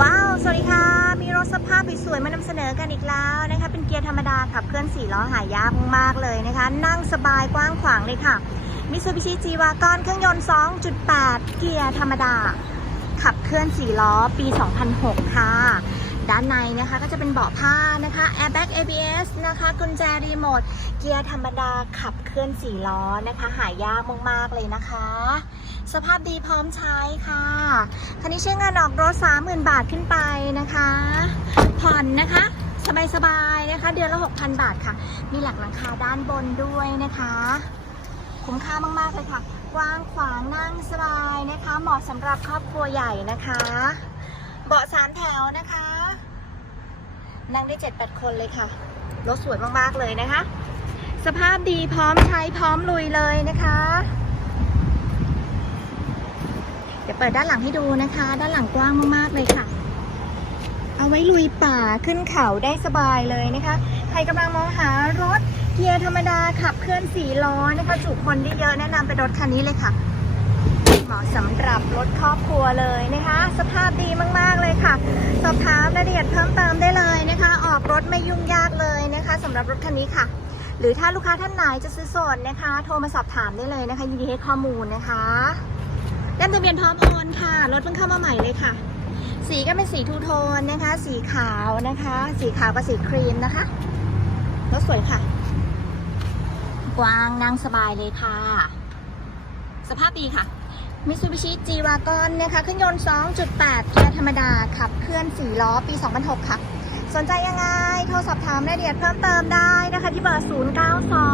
ว้าว สวัสดีค่ะ มีรถสภาพสวยๆมานำเสนอกันอีกแล้วนะคะ เป็นเกียร์ธรรมดาขับเคลื่อน4ล้อหายากมากเลยนะคะ นั่งสบายกว้างขวางเลยค่ะมิ t ซูบิชิจีวากอนเครื่องยนต์ 2.8 เกียร์ธรรมดา ขับเคลื่อน4ล้อปี 2006 ค่ะ ด้านในนะคะก็จะเป็นเบาะผ้านะคะ airbag ABS นะคะกุญแจรีโมท เกียร์ธรรมดาขับเคลื่อน4ล้อนะคะ หายากมากๆเลยนะคะ สภาพดีพร้อมใช้ค่ะ คันนี้ใช้เงินออกรถ 30,000 บาทขึ้นไปนะคะ ผ่อนนะคะ สบายๆนะคะ เดือนละ 6,000 บาทค่ะ มีหลักหลังคาด้านบนด้วยนะคะ คุ้มค่ามากๆเลยค่ะ กว้างขวางนั่งสบายนะคะ เหมาะสำหรับครอบครัวใหญ่นะคะ เบาะสามแถวนะคะ นั่งได้ 7-8 คนเลยค่ะ รถสวยมากๆเลยนะคะสภาพดีพร้อมใช้พร้อมลุยเลยนะคะ เปิดด้านหลังให้ดูนะคะ ด้านหลังกว้างมากๆเลยค่ะ เอาไว้ลุยป่าขึ้นเขาได้สบายเลยนะคะ ใครกำลังมองหารถเกียร์ธรรมดาขับเคลื่อนสี่ล้อนะคะจุคนได้เยอะแนะนำเป็นรถคันนี้เลยค่ะ เหมาะสำหรับรถครอบครัวเลยนะคะ สภาพดีมากๆเลยค่ะ สอบถามรายละเอียดเพิ่มเติมได้เลยนะคะ ออกรถไม่ยุ่งยากเลยนะคะสำหรับรถคันนี้ค่ะหรือถ้าลูกค้าท่านไหนจะซื้อสดนะคะ โทรมาสอบถามได้เลยนะคะ ยินดีให้ข้อมูลนะคะ ด้านทะเบียนพร้อมโอนค่ะ รถเพิ่งเข้ามาใหม่เลยค่ะ สีก็เป็นสีทูโทนนะคะ สีขาวนะคะ สีขาวกับสีครีมนะคะ รถสวยค่ะ กว้างนั่งสบายเลยค่ะ สภาพดีค่ะมิซูบิชิจีวากอนนะคะเครื่องยนต์ 2.8 เกียร์ธรรมดา ขับเคลื่อน 4 ล้อ ปี 2006 ค่ะ สนใจยังไง โทรสอบถามรายละเอียดเพิ่มเติมได้นะคะ ที่เบอร์ 092